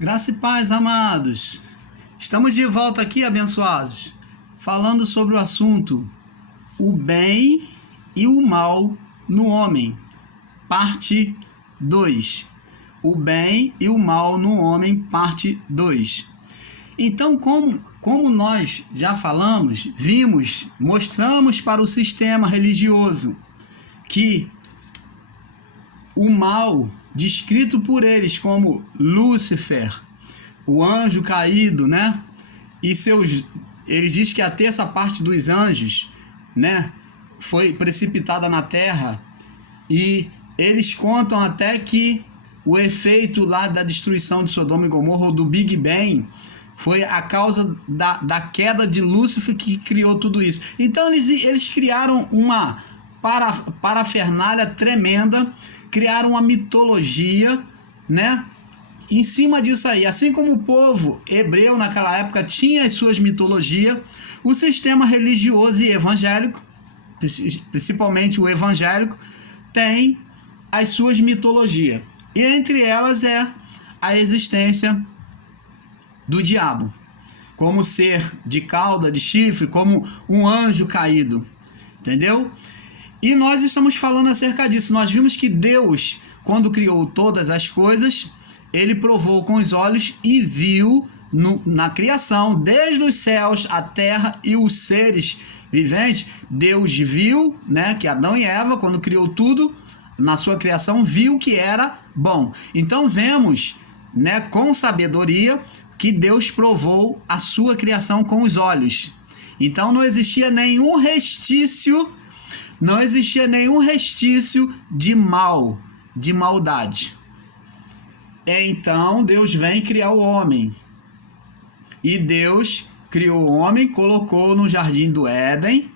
Graça e paz, amados. Estamos de volta aqui, abençoados, falando sobre o assunto o bem e o mal no homem, parte 2. O bem e o mal no homem, parte 2. Então, como nós já falamos, vimos, mostramos para o sistema religioso que o mal, descrito por eles como Lúcifer, o anjo caído, né? E ele diz que a terça parte dos anjos, né, foi precipitada na terra, e eles contam até que o efeito lá da destruição de Sodoma e Gomorra, ou do Big Bang, foi a causa da queda de Lúcifer que criou tudo isso. Então eles criaram uma parafernália tremenda, criaram uma mitologia, né, em cima disso aí. Assim como o povo hebreu naquela época tinha as suas mitologias, o sistema religioso e evangélico, principalmente o evangélico, tem as suas mitologias. E entre elas é a existência do diabo, como ser de cauda, de chifre, como um anjo caído, entendeu? E nós estamos falando acerca disso. Nós vimos que Deus, quando criou todas as coisas, ele provou com os olhos e viu na criação, desde os céus, a terra e os seres viventes. Deus viu, né, que Adão e Eva, quando criou tudo, na sua criação, viu que era bom. Então vemos, né, com sabedoria, que Deus provou a sua criação com os olhos. Então não existia nenhum restício de mal, de maldade. Então Deus vem criar o homem. E Deus criou o homem, colocou no jardim do Éden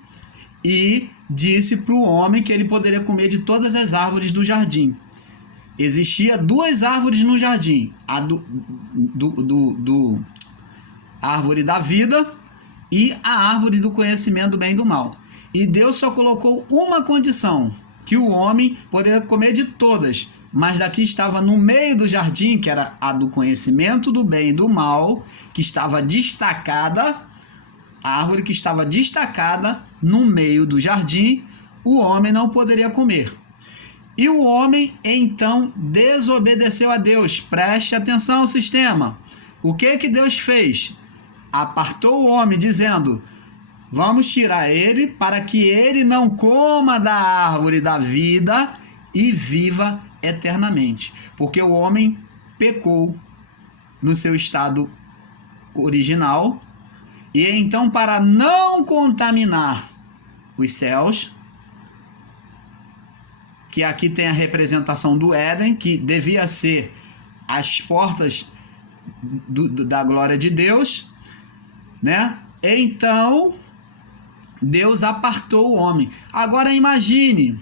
e disse para o homem que ele poderia comer de todas as árvores do jardim. Existia duas árvores no jardim, a árvore da vida e a árvore do conhecimento do bem e do mal. E Deus só colocou uma condição, que o homem poderia comer de todas, mas daqui estava no meio do jardim, que era a do conhecimento do bem e do mal, que estava destacada, a árvore que estava destacada no meio do jardim, o homem não poderia comer. E o homem então desobedeceu a Deus. Preste atenção ao sistema. O que Deus fez? Apartou o homem, dizendo: vamos tirar ele para que ele não coma da árvore da vida e viva eternamente. Porque o homem pecou no seu estado original. E então, para não contaminar os céus, que aqui tem a representação do Éden, que devia ser as portas da glória de Deus, né? Então Deus apartou o homem. Agora imagine,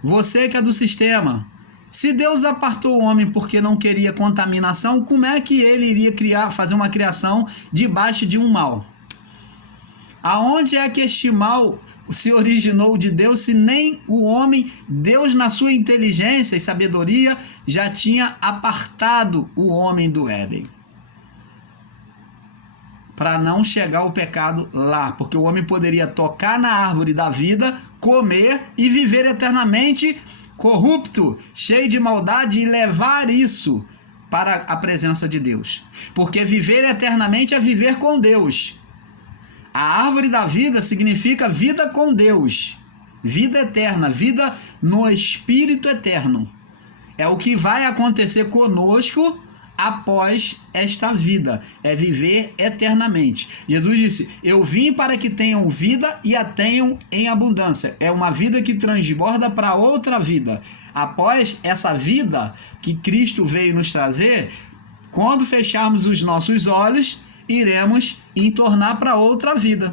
você que é do sistema, se Deus apartou o homem porque não queria contaminação, como é que ele iria fazer uma criação debaixo de um mal? Aonde é que este mal se originou de Deus, se nem o homem, Deus na sua inteligência e sabedoria, já tinha apartado o homem do Éden? Para não chegar o pecado lá, porque o homem poderia tocar na árvore da vida, comer e viver eternamente corrupto, cheio de maldade, e levar isso para a presença de Deus. Porque viver eternamente é viver com Deus. A árvore da vida significa vida com Deus, vida eterna, vida no Espírito eterno. É o que vai acontecer conosco após esta vida, é viver eternamente. Jesus disse: eu vim para que tenham vida e a tenham em abundância. É uma vida que transborda para outra vida. Após essa vida que Cristo veio nos trazer, quando fecharmos os nossos olhos, iremos entornar para outra vida,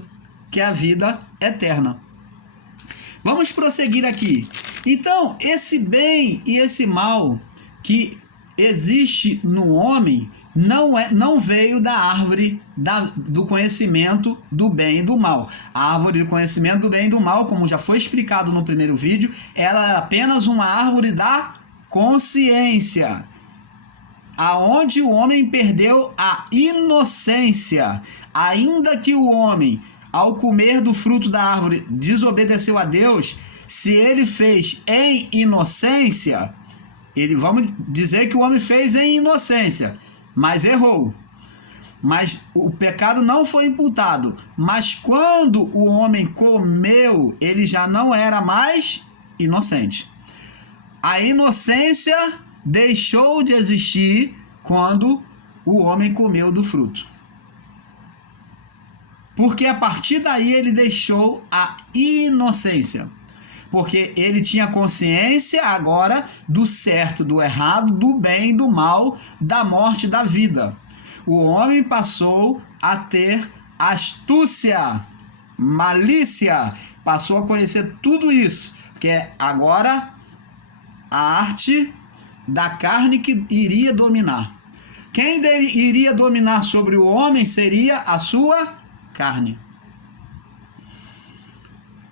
que é a vida eterna. Vamos prosseguir aqui. Então, esse bem e esse mal que existe no homem não veio da árvore do conhecimento do bem e do mal. A árvore do conhecimento do bem e do mal, como já foi explicado no primeiro vídeo, ela é apenas uma árvore da consciência. aonde o homem perdeu a inocência, ainda que o homem, ao comer do fruto da árvore, desobedeceu a Deus, se ele fez em inocência, vamos dizer que o homem fez em inocência, mas errou. Mas o pecado não foi imputado. Mas quando o homem comeu, ele já não era mais inocente. A inocência deixou de existir quando o homem comeu do fruto. Porque a partir daí ele deixou a inocência. Porque ele tinha consciência agora do certo, do errado, do bem, do mal, da morte, da vida. O homem passou a ter astúcia, malícia, passou a conhecer tudo isso, que é agora a arte da carne que iria dominar. Quem iria dominar sobre o homem seria a sua carne.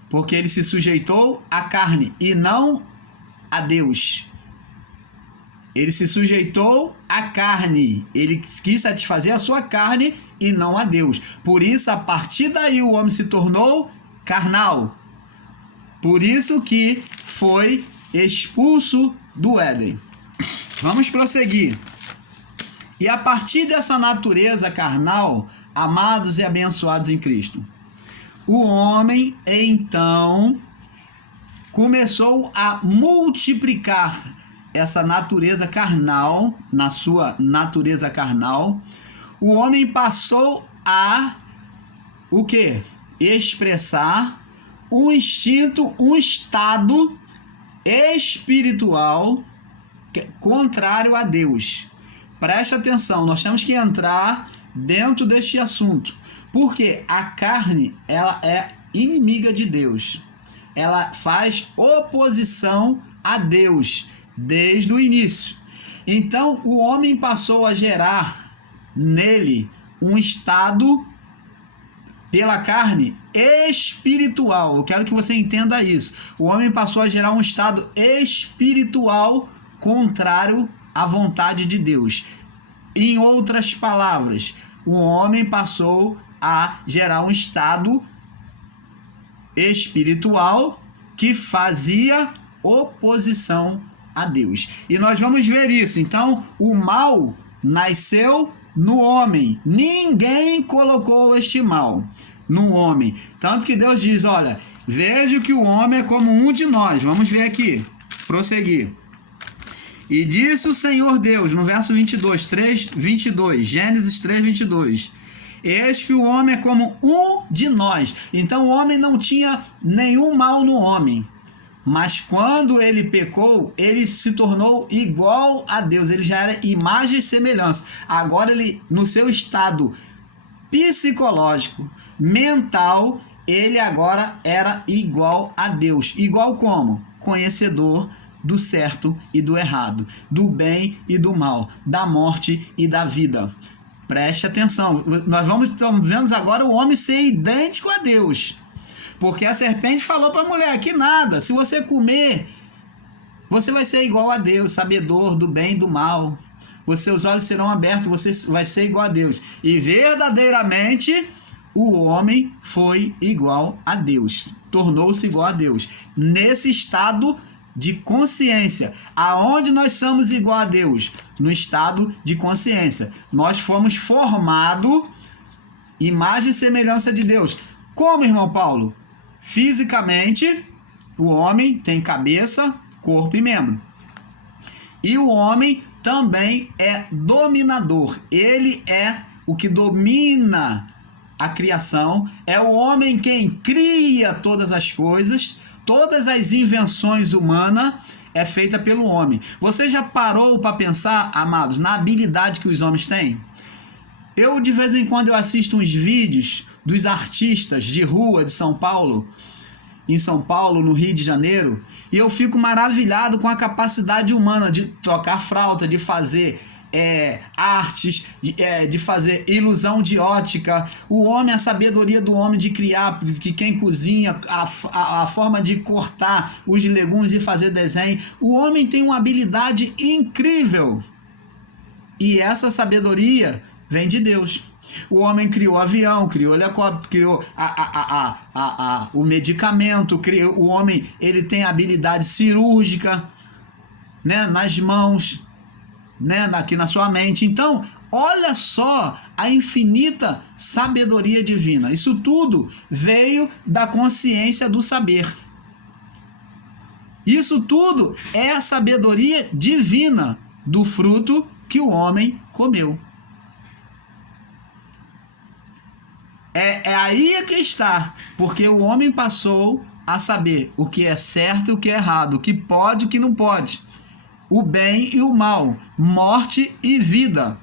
Porque ele se sujeitou à carne e não a Deus. Ele se sujeitou à carne. Ele quis satisfazer a sua carne e não a Deus. Por isso, a partir daí, o homem se tornou carnal. Por isso que foi expulso do Éden. Vamos prosseguir. E a partir dessa natureza carnal, amados e abençoados em Cristo, o homem, então, começou a multiplicar essa natureza carnal, na sua natureza carnal. O homem passou a, o quê? Expressar um instinto, um estado espiritual contrário a Deus. Preste atenção, nós temos que entrar dentro deste assunto. Porque a carne, ela é inimiga de Deus. Ela faz oposição a Deus desde o início. Então, o homem passou a gerar nele um estado pela carne espiritual. Eu quero que você entenda isso. O homem passou a gerar um estado espiritual contrário à vontade de Deus. Em outras palavras, o homem passou a gerar um estado espiritual que fazia oposição a Deus. E nós vamos ver isso. Então, o mal nasceu no homem. Ninguém colocou este mal no homem. Tanto que Deus diz, olha, veja que o homem é como um de nós. Vamos ver aqui. Prosseguir. E disse o Senhor Deus, no verso 22, Gênesis 3, 22. Eis que o homem é como um de nós. Então o homem não tinha nenhum mal no homem. Mas quando ele pecou, ele se tornou igual a Deus. Ele já era imagem e semelhança. Agora ele, no seu estado psicológico, mental, ele agora era igual a Deus. Igual como? Conhecedor do certo e do errado, do bem e do mal, da morte e da vida. Preste atenção. Estamos vendo agora o homem ser idêntico a Deus. Porque a serpente falou para a mulher que nada, se você comer, você vai ser igual a Deus, sabedor do bem e do mal. Seus olhos serão abertos, você vai ser igual a Deus. E verdadeiramente o homem foi igual a Deus, tornou-se igual a Deus. Nesse estado de consciência, aonde nós somos igual a Deus? No estado de consciência. Nós fomos formados imagem e semelhança de Deus. Como, irmão Paulo? Fisicamente, o homem tem cabeça, corpo e membro. E o homem também é dominador. Ele é o que domina a criação. É o homem quem cria todas as coisas. Todas as invenções humanas é feita pelo homem. Você já parou para pensar, amados, na habilidade que os homens têm? Eu, de vez em quando, eu assisto uns vídeos dos artistas de rua de São Paulo, em São Paulo, no Rio de Janeiro, e eu fico maravilhado com a capacidade humana de tocar flauta, de fazer artes, de fazer ilusão de ótica. O homem, a sabedoria do homem de criar, que quem cozinha, a forma de cortar os legumes e fazer desenho. O homem tem uma habilidade incrível. E essa sabedoria vem de Deus. O homem criou avião, criou helicóptero, criou o medicamento, o homem ele tem habilidade cirúrgica, né, nas mãos, né, aqui na sua mente. Então, olha só a infinita sabedoria divina. Isso tudo veio da consciência do saber. Isso tudo é a sabedoria divina do fruto que o homem comeu. É aí que está, porque o homem passou a saber o que é certo e o que é errado, o que pode e o que não pode, o bem e o mal, morte e vida.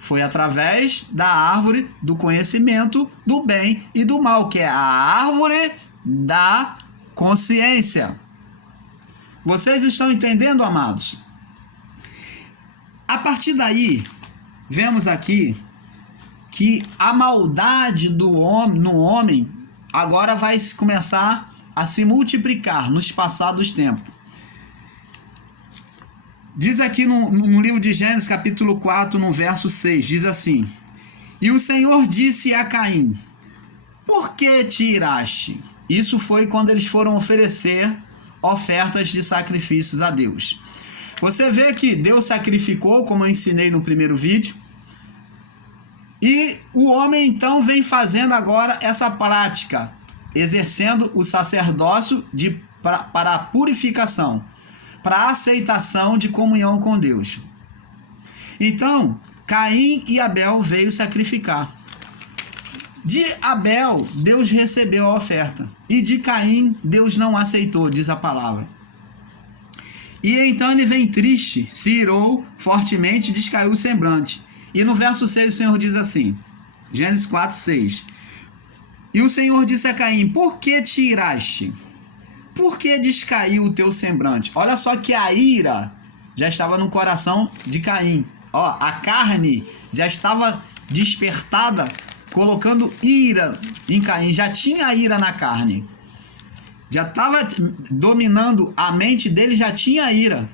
Foi através da árvore do conhecimento do bem e do mal, que é a árvore da consciência. Vocês estão entendendo, amados? A partir daí, vemos aqui que a maldade do homem, no homem agora vai começar a se multiplicar nos passados tempos. Diz aqui no livro de Gênesis, capítulo 4, no verso 6, diz assim: E o Senhor disse a Caim: Por que te iraste? Isso foi quando eles foram oferecer ofertas de sacrifícios a Deus. Você vê que Deus sacrificou, como eu ensinei no primeiro vídeo, e o homem então vem fazendo agora essa prática, exercendo o sacerdócio para a purificação, para a aceitação de comunhão com Deus. Então, Caim e Abel veio sacrificar. De Abel, Deus recebeu a oferta, e de Caim, Deus não aceitou, diz a palavra. E então ele vem triste, se irou fortemente, descaiu o semblante. E no verso 6 o Senhor diz assim, Gênesis 4, 6. E o Senhor disse a Caim: Por que te iraste? Por que descaiu o teu semblante? Olha só que a ira já estava no coração de Caim. Ó, a carne já estava despertada, colocando ira em Caim. Já tinha ira na carne. Já estava dominando a mente dele, já tinha ira.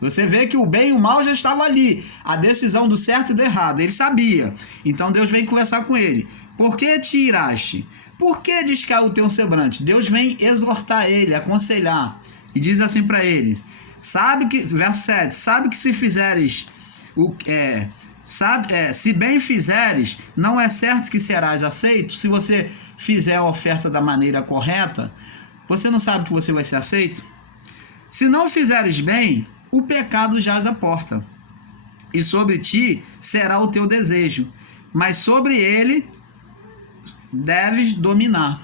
Você vê que o bem e o mal já estavam ali. A decisão do certo e do errado. Ele sabia. Então Deus vem conversar com ele. Por que te iraste? Por que descaiu o teu semblante? Deus vem exortar ele, aconselhar. E diz assim para eles. Verso 7. Sabe que se fizeres se bem fizeres, não é certo que serás aceito? Se você fizer a oferta da maneira correta, você não sabe que você vai ser aceito? Se não fizeres bem, o pecado jaz à porta, e sobre ti será o teu desejo, mas sobre ele deves dominar.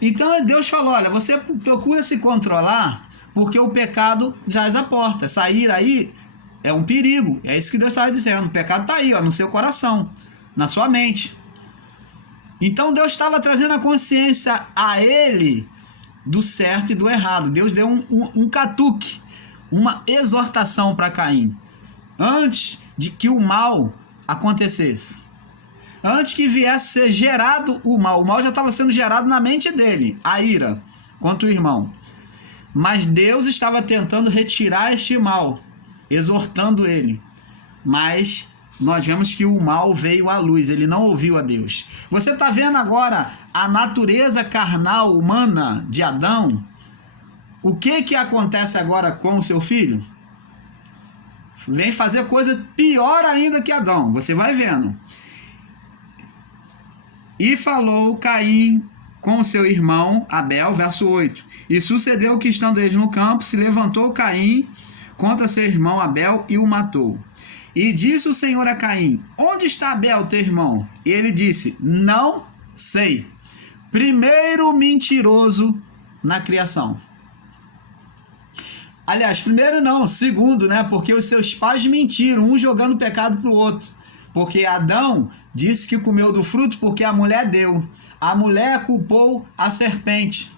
Então Deus falou: olha, você procura se controlar, porque o pecado jaz à porta. Sair aí é um perigo. É isso que Deus estava dizendo. O pecado está aí, ó, no seu coração, na sua mente. Então Deus estava trazendo a consciência a ele do certo e do errado. Deus deu um catuque, uma exortação para Caim, antes de que o mal acontecesse, antes que viesse ser gerado o mal já estava sendo gerado na mente dele, a ira contra o irmão, mas Deus estava tentando retirar este mal, exortando ele, mas nós vemos que o mal veio à luz, ele não ouviu a Deus. Você está vendo agora a natureza carnal humana de Adão? O que acontece agora com o seu filho? Vem fazer coisa pior ainda que Adão, você vai vendo. E falou Caim com seu irmão Abel, verso 8. E sucedeu que, estando eles no campo, se levantou Caim contra seu irmão Abel e o matou. E disse o Senhor a Caim: Onde está Abel, teu irmão? E ele disse: Não sei. Primeiro mentiroso na criação. Aliás, primeiro não, segundo, né? Porque os seus pais mentiram, um jogando pecado para o outro. Porque Adão disse que comeu do fruto porque a mulher deu. A mulher culpou a serpente.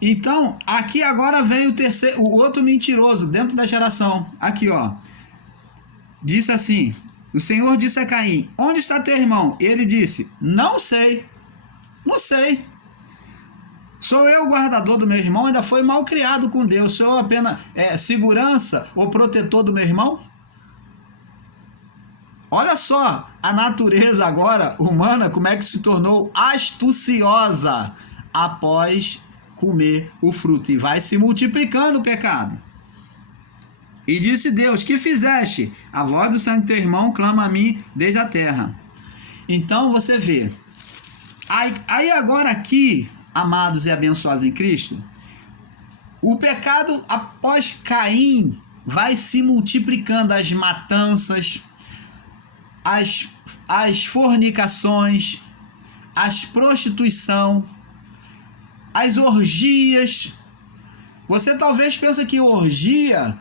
Então, aqui agora vem o outro mentiroso dentro da geração. Aqui, ó. Disse assim: o Senhor disse a Caim: Onde está teu irmão? Ele disse: Não sei. Não sei. Sou eu o guardador do meu irmão? Ainda foi mal criado com Deus. Sou eu apenas segurança ou protetor do meu irmão? Olha só a natureza agora humana, como é que se tornou astuciosa após comer o fruto. E vai se multiplicando o pecado. E disse Deus: que fizeste? A voz do sangue do teu irmão clama a mim desde a terra. Então você vê. Aí agora aqui, amados e abençoados em Cristo, o pecado após Caim vai se multiplicando, as matanças, as fornicações, as prostituição, as orgias. Você talvez pense que orgia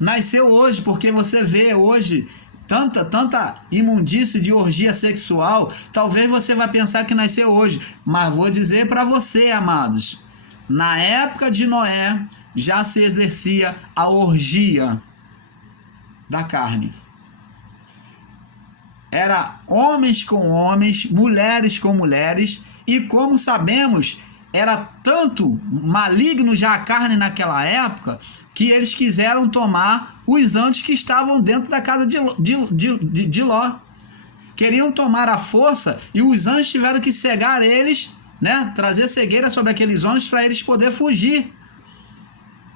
nasceu hoje, porque você vê hoje tanta imundície de orgia sexual. Talvez você vai pensar que nasceu hoje, mas vou dizer para você, amados, na época de Noé já se exercia a orgia da carne. Era homens com homens, mulheres com mulheres, e como sabemos, era tanto maligno já a carne naquela época, que eles quiseram tomar os anjos que estavam dentro da casa de Ló. Queriam tomar a força, e os anjos tiveram que cegar eles, né? Trazer cegueira sobre aqueles homens para eles poderem fugir.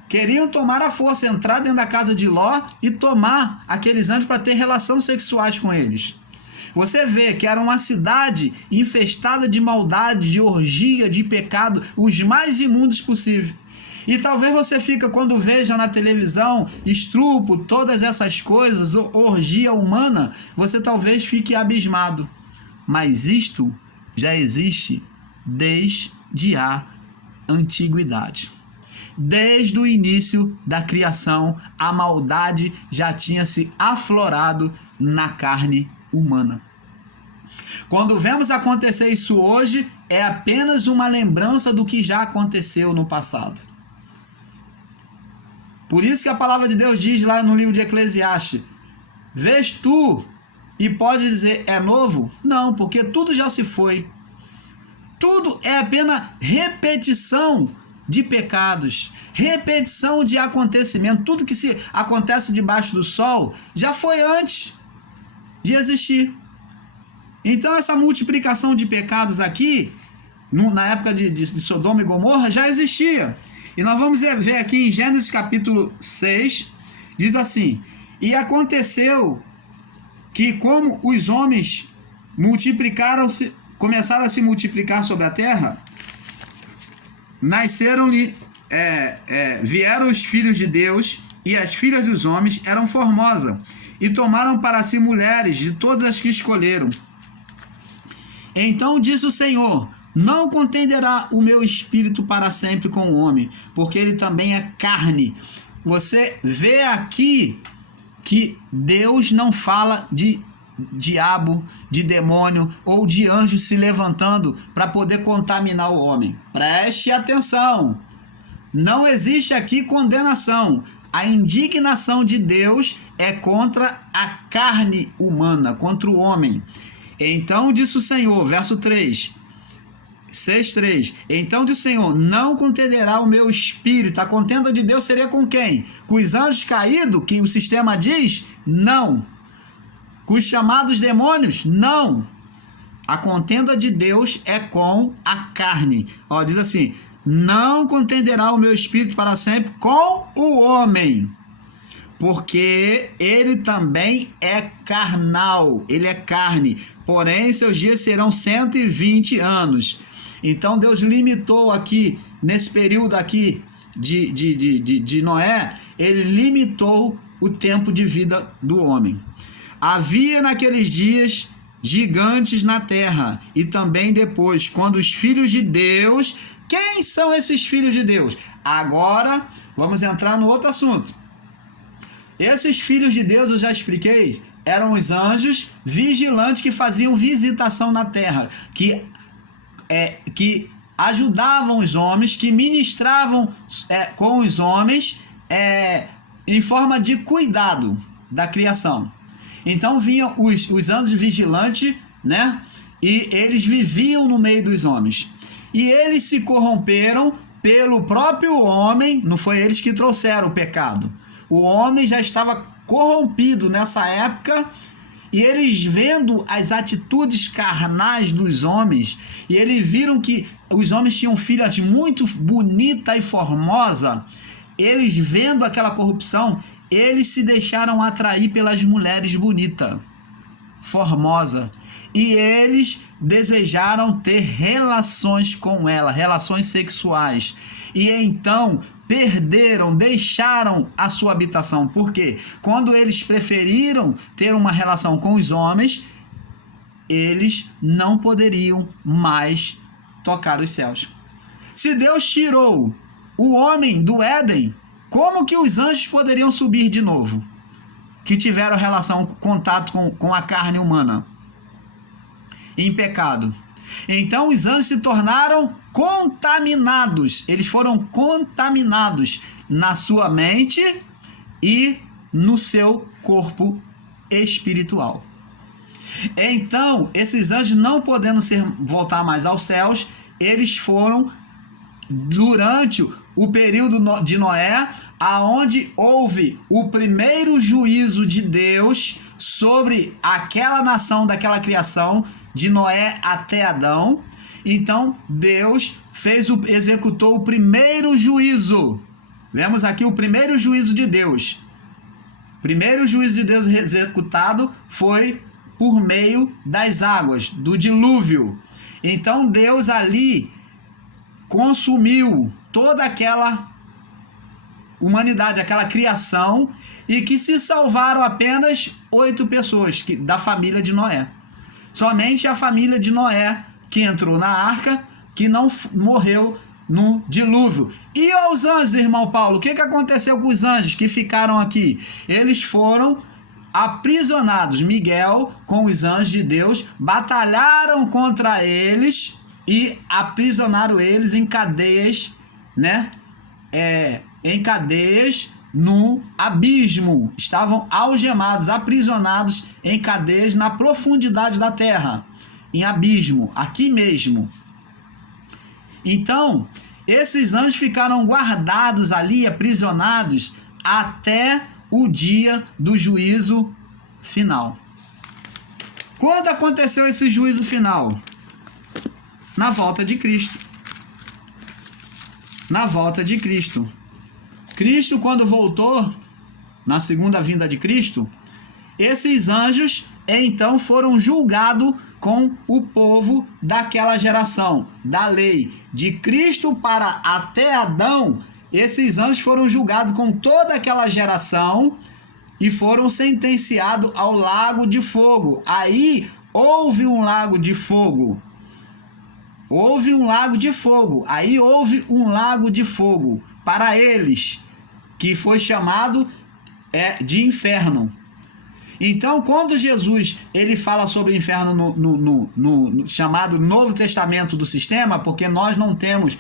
Queriam tomar a força, entrar dentro da casa de Ló e tomar aqueles anjos para ter relações sexuais com eles. Você vê que era uma cidade infestada de maldade, de orgia, de pecado, os mais imundos possível. E talvez você fica, quando veja na televisão, estupro, todas essas coisas, orgia humana, você talvez fique abismado. Mas isto já existe desde a antiguidade. Desde o início da criação, a maldade já tinha se aflorado na carne humana. Quando vemos acontecer isso hoje, é apenas uma lembrança do que já aconteceu no passado. Por isso que a palavra de Deus diz lá no livro de Eclesiastes: vês tu e pode dizer é novo? Não, porque tudo já se foi. Tudo é apenas repetição de pecados, repetição de acontecimento. Tudo que se acontece debaixo do sol já foi antes de existir. Então essa multiplicação de pecados aqui, na época de Sodoma e Gomorra, já existia. E nós vamos ver aqui em Gênesis capítulo 6, diz assim: e aconteceu que, como os homens multiplicaram-se, começaram a se multiplicar sobre a terra, nasceram-lhe, vieram os filhos de Deus, e as filhas dos homens eram formosas, e tomaram para si mulheres de todas as que escolheram. Então disse o Senhor: não contenderá o meu espírito para sempre com o homem, porque ele também é carne. Você vê aqui que Deus não fala de diabo, de demônio ou de anjo se levantando para poder contaminar o homem. Preste atenção. Não existe aqui condenação. A indignação de Deus é contra a carne humana, contra o homem. Então disse o Senhor, verso 3, 6:3. Então disse o Senhor: não contenderá o meu espírito. A contenda de Deus seria com quem? Com os anjos caídos, que o sistema diz? Não. Com os chamados demônios? Não. A contenda de Deus é com a carne. Ó, diz assim: não contenderá o meu espírito para sempre com o homem, porque ele também é carnal, ele é carne, porém seus dias serão 120 anos. Então Deus limitou aqui, nesse período aqui de Noé, ele limitou o tempo de vida do homem. Havia naqueles dias gigantes na terra, e também depois, quando os filhos de Deus... Quem são esses filhos de Deus? Agora vamos entrar no outro assunto. Esses filhos de Deus, eu já expliquei, eram os anjos vigilantes que faziam visitação na terra, que ajudavam os homens, que ministravam com os homens em forma de cuidado da criação. Então vinham os anjos vigilantes, né? E eles viviam no meio dos homens. E eles se corromperam pelo próprio homem, não foi eles que trouxeram o pecado. O homem já estava corrompido nessa época, e eles vendo as atitudes carnais dos homens, e eles viram que os homens tinham filhas muito bonita e formosa, eles vendo aquela corrupção, eles se deixaram atrair pelas mulheres bonitas, formosa, e eles desejaram ter relações com ela, relações sexuais, e então perderam, deixaram a sua habitação. Por quê? Quando eles preferiram ter uma relação com os homens, eles não poderiam mais tocar os céus. Se Deus tirou o homem do Éden, como que os anjos poderiam subir de novo? Que tiveram relação, contato com a carne humana em pecado. Então os anjos se tornaram contaminados. Eles foram contaminados na sua mente e no seu corpo espiritual. Então, esses anjos, não podendo voltar mais aos céus, eles foram durante o período de Noé, aonde houve o primeiro juízo de Deus sobre aquela nação, daquela criação, de Noé até Adão. Então Deus executou o primeiro juízo. Vemos aqui o primeiro juízo de Deus. O primeiro juízo de Deus executado foi por meio das águas, do dilúvio. Então Deus ali consumiu toda aquela humanidade, aquela criação, e que se salvaram apenas 8 pessoas da família de Noé. Somente a família de Noé que entrou na arca, que não morreu no dilúvio. E aos anjos, irmão Paulo, o que aconteceu com os anjos que ficaram aqui? Eles foram aprisionados. Miguel, com os anjos de Deus, batalharam contra eles e aprisionaram eles em cadeias, né? Em cadeias no abismo. Estavam algemados, aprisionados em cadeias na profundidade da terra, em abismo, aqui mesmo. Então, esses anjos ficaram guardados ali, aprisionados, até o dia do juízo final. Quando aconteceu esse juízo final? Na volta de Cristo. Na volta de Cristo. Cristo, quando voltou, na segunda vinda de Cristo, esses anjos então foram julgados com o povo daquela geração, da lei. De Cristo para até Adão, esses anjos foram julgados com toda aquela geração e foram sentenciados ao lago de fogo. Aí houve um lago de fogo. Houve um lago de fogo. Aí houve um lago de fogo para eles, que foi chamado de inferno. Então, quando Jesus ele fala sobre o inferno no chamado Novo Testamento do sistema, porque nós não temos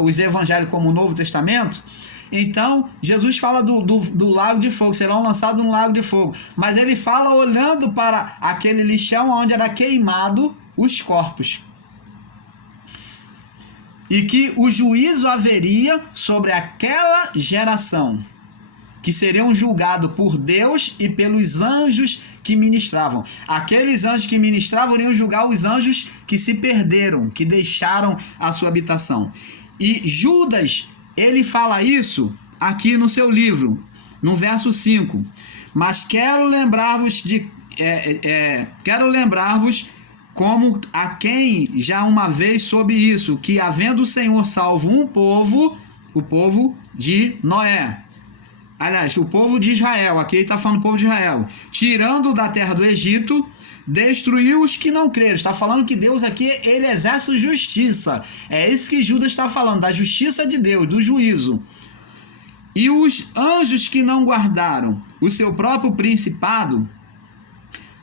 os evangelhos como Novo Testamento, então Jesus fala do lago de fogo, serão lançados no lago de fogo. Mas ele fala olhando para aquele lixão onde era queimado os corpos. E que o juízo haveria sobre aquela geração, que seriam julgados por Deus e pelos anjos que ministravam. Aqueles anjos que ministravam iriam julgar os anjos que se perderam, que deixaram a sua habitação. E Judas, ele fala isso aqui no seu livro, no verso 5. Mas quero lembrar-vos como a quem já uma vez soube isso, que havendo o Senhor salvo um povo, o povo de Noé, aliás, o povo de Israel, aqui ele está falando do povo de Israel, tirando da terra do Egito, destruiu os que não creram. Está falando que Deus aqui, ele exerce justiça. É isso que Judas está falando, da justiça de Deus, do juízo. E os anjos que não guardaram o seu próprio principado,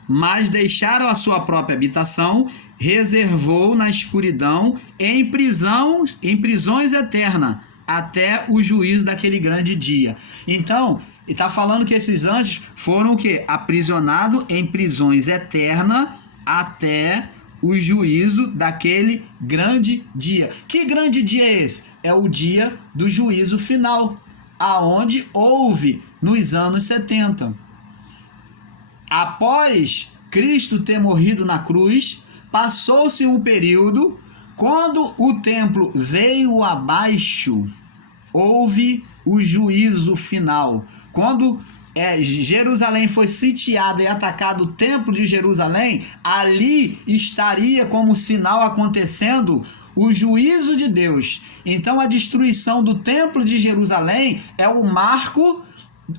mas deixaram a sua própria habitação, reservou na escuridão, em prisões eternas, até o juízo daquele grande dia. Então, está falando que esses anjos foram o quê? Aprisionados em prisões eternas até o juízo daquele grande dia. Que grande dia é esse? É o dia do juízo final, aonde houve nos anos 70. Após Cristo ter morrido na cruz, passou-se um período, quando o templo veio abaixo, houve o juízo final. Quando Jerusalém foi sitiada e atacado o templo de Jerusalém, ali estaria como sinal acontecendo o juízo de Deus. Então a destruição do templo de Jerusalém é o marco,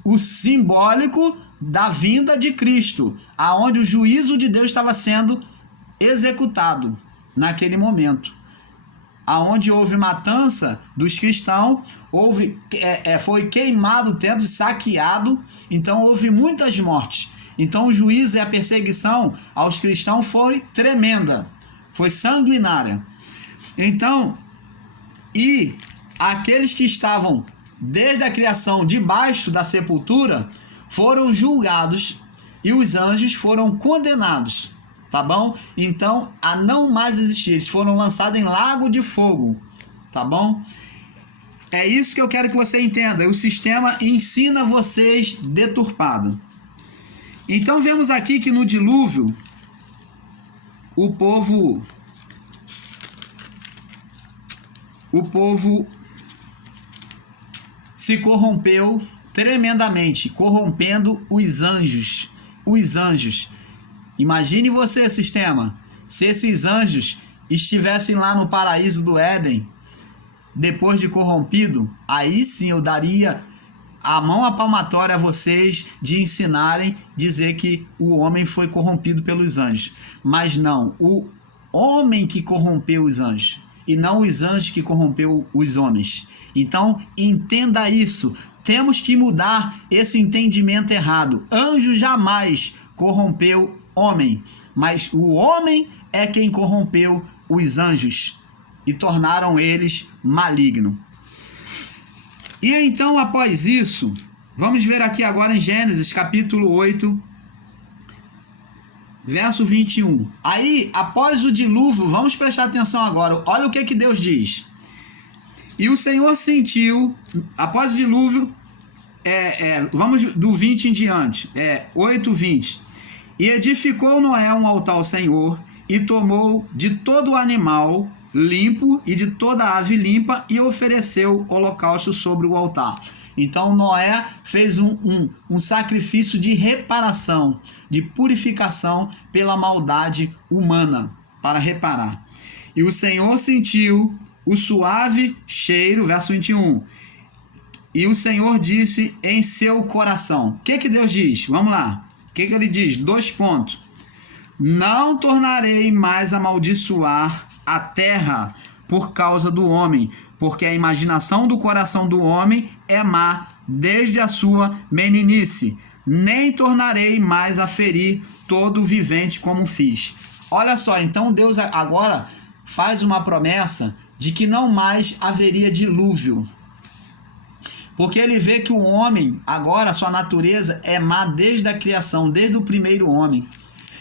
o simbólico da vinda de Cristo, aonde o juízo de Deus estava sendo executado naquele momento. Aonde houve matança dos cristãos, foi queimado o templo, saqueado, então houve muitas mortes. Então o juízo e a perseguição aos cristãos foi tremenda, foi sanguinária. Então, e aqueles que estavam desde a criação debaixo da sepultura foram julgados e os anjos foram condenados. Tá bom? Então, a não mais existir. Eles foram lançados em lago de fogo. Tá bom? É isso que eu quero que você entenda. O sistema ensina vocês deturpado. Então, vemos aqui que no dilúvio, o povo se corrompeu tremendamente, corrompendo os anjos. Os anjos. Imagine você, sistema, se esses anjos estivessem lá no paraíso do Éden, depois de corrompido, aí sim eu daria a mão à palmatória a vocês de ensinarem, dizer que o homem foi corrompido pelos anjos. Mas não, o homem que corrompeu os anjos, e não os anjos que corrompeu os homens. Então, entenda isso. Temos que mudar esse entendimento errado. Anjo jamais corrompeu homem, mas o homem é quem corrompeu os anjos e tornaram eles malignos. E então, após isso, vamos ver aqui agora em Gênesis capítulo 8, verso 21. Aí, após o dilúvio, vamos prestar atenção agora, olha o que Deus diz. E o Senhor sentiu, após o dilúvio, vamos do 20 em diante, 8:20. E edificou Noé um altar ao Senhor, e tomou de todo o animal limpo e de toda a ave limpa, e ofereceu holocausto sobre o altar. Então Noé fez um sacrifício de reparação, de purificação pela maldade humana, para reparar. E o Senhor sentiu o suave cheiro, verso 21. E o Senhor disse em seu coração. O que Deus diz? Vamos lá. O que ele diz? 2 pontos. Não tornarei mais a amaldiçoar a terra por causa do homem, porque a imaginação do coração do homem é má desde a sua meninice. Nem tornarei mais a ferir todo o vivente como fiz. Olha só, então Deus agora faz uma promessa de que não mais haveria dilúvio. Porque ele vê que o homem, agora, sua natureza é má desde a criação, desde o primeiro homem.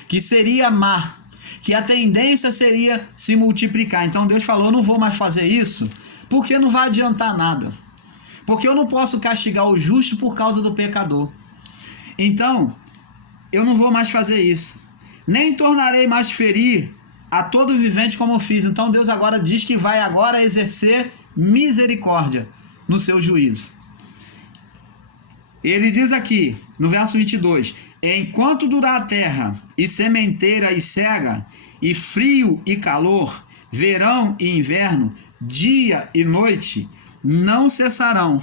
Que seria má, que a tendência seria se multiplicar. Então Deus falou, não vou mais fazer isso, porque não vai adiantar nada. Porque eu não posso castigar o justo por causa do pecador. Então, eu não vou mais fazer isso. Nem tornarei mais ferir a todo vivente como eu fiz. Então Deus agora diz que vai agora exercer misericórdia no seu juízo. Ele diz aqui, no verso 22, enquanto durar a terra, e sementeira e cega, e frio e calor, verão e inverno, dia e noite, não cessarão.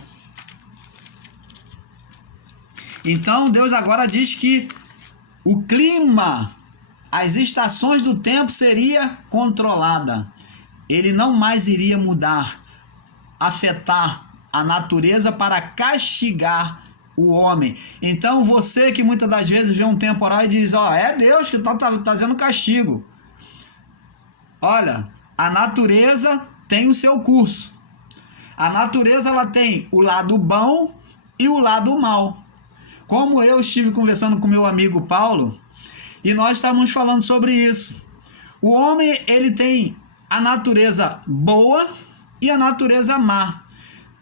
Então Deus agora diz que o clima, as estações do tempo seria controlada. Ele não mais iria mudar, afetar a natureza para castigar o homem. Então você que muitas das vezes vê um temporal e diz, é Deus que está trazendo castigo. Olha, a natureza tem o seu curso. A natureza ela tem o lado bom e o lado mal. Como eu estive conversando com meu amigo Paulo, e nós estávamos falando sobre isso. O homem, ele tem a natureza boa e a natureza má.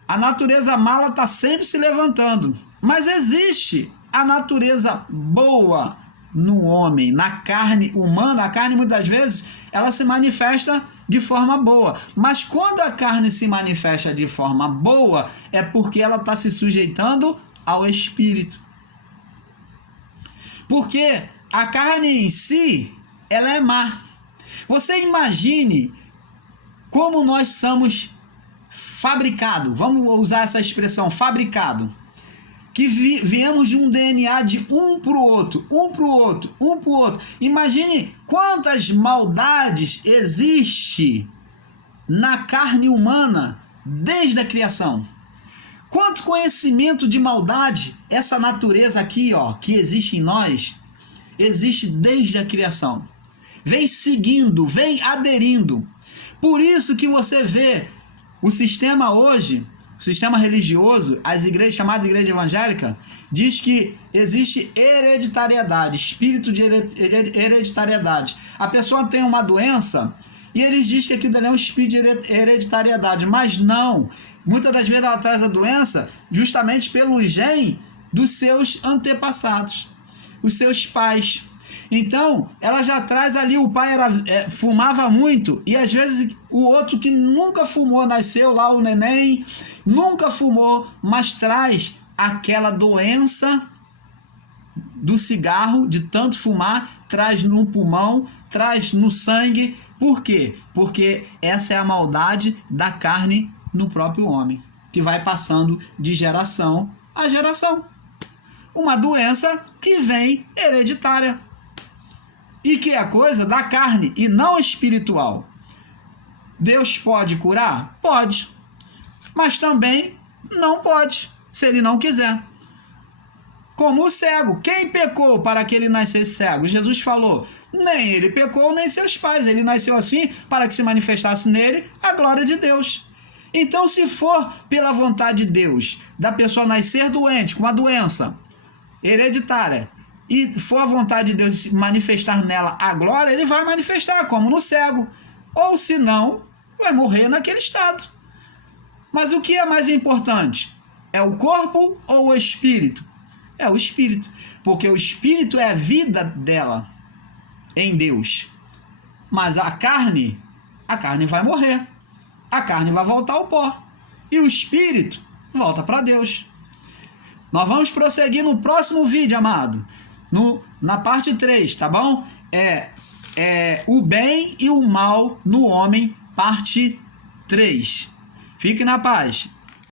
A natureza má, ela está sempre se levantando. Mas existe a natureza boa no homem, na carne humana. A carne, muitas vezes, ela se manifesta de forma boa. Mas quando a carne se manifesta de forma boa, é porque ela está se sujeitando ao espírito. Porque a carne em si, ela é má. Você imagine como nós somos fabricados. Vamos usar essa expressão, fabricado. Que viemos de um DNA de um para o outro, um para o outro, um para o outro. Imagine quantas maldades existe na carne humana desde a criação. Quanto conhecimento de maldade essa natureza aqui, ó, que existe em nós, existe desde a criação. Vem seguindo, vem aderindo. Por isso que você vê o sistema hoje, o sistema religioso, as igrejas chamadas igreja evangélica, diz que existe hereditariedade, espírito de hereditariedade. A pessoa tem uma doença e eles dizem que aquilo é um espírito de hereditariedade, mas não. Muitas das vezes ela traz a doença justamente pelo gene dos seus antepassados, os seus pais. Então, ela já traz ali, o pai fumava muito, e às vezes o outro que nunca fumou, nasceu lá o neném, nunca fumou, mas traz aquela doença do cigarro, de tanto fumar, traz no pulmão, traz no sangue. Por quê? Porque essa é a maldade da carne no próprio homem, que vai passando de geração a geração. Uma doença que vem hereditária. E que é coisa da carne e não espiritual. Deus pode curar? Pode. Mas também não pode, se ele não quiser. Como o cego. Quem pecou para que ele nascesse cego? Jesus falou, nem ele pecou, nem seus pais. Ele nasceu assim para que se manifestasse nele a glória de Deus. Então, se for pela vontade de Deus, da pessoa nascer doente, com uma doença hereditária, e for a vontade de Deus manifestar nela a glória, ele vai manifestar, como no cego. Ou se não, vai morrer naquele estado. Mas o que é mais importante? É o corpo ou o espírito? É o espírito. Porque o espírito é a vida dela em Deus. Mas a carne vai morrer. A carne vai voltar ao pó. E o espírito volta para Deus. Nós vamos prosseguir no próximo vídeo, amado. Na parte 3, tá bom? O bem e o mal no homem, parte 3. Fique na paz.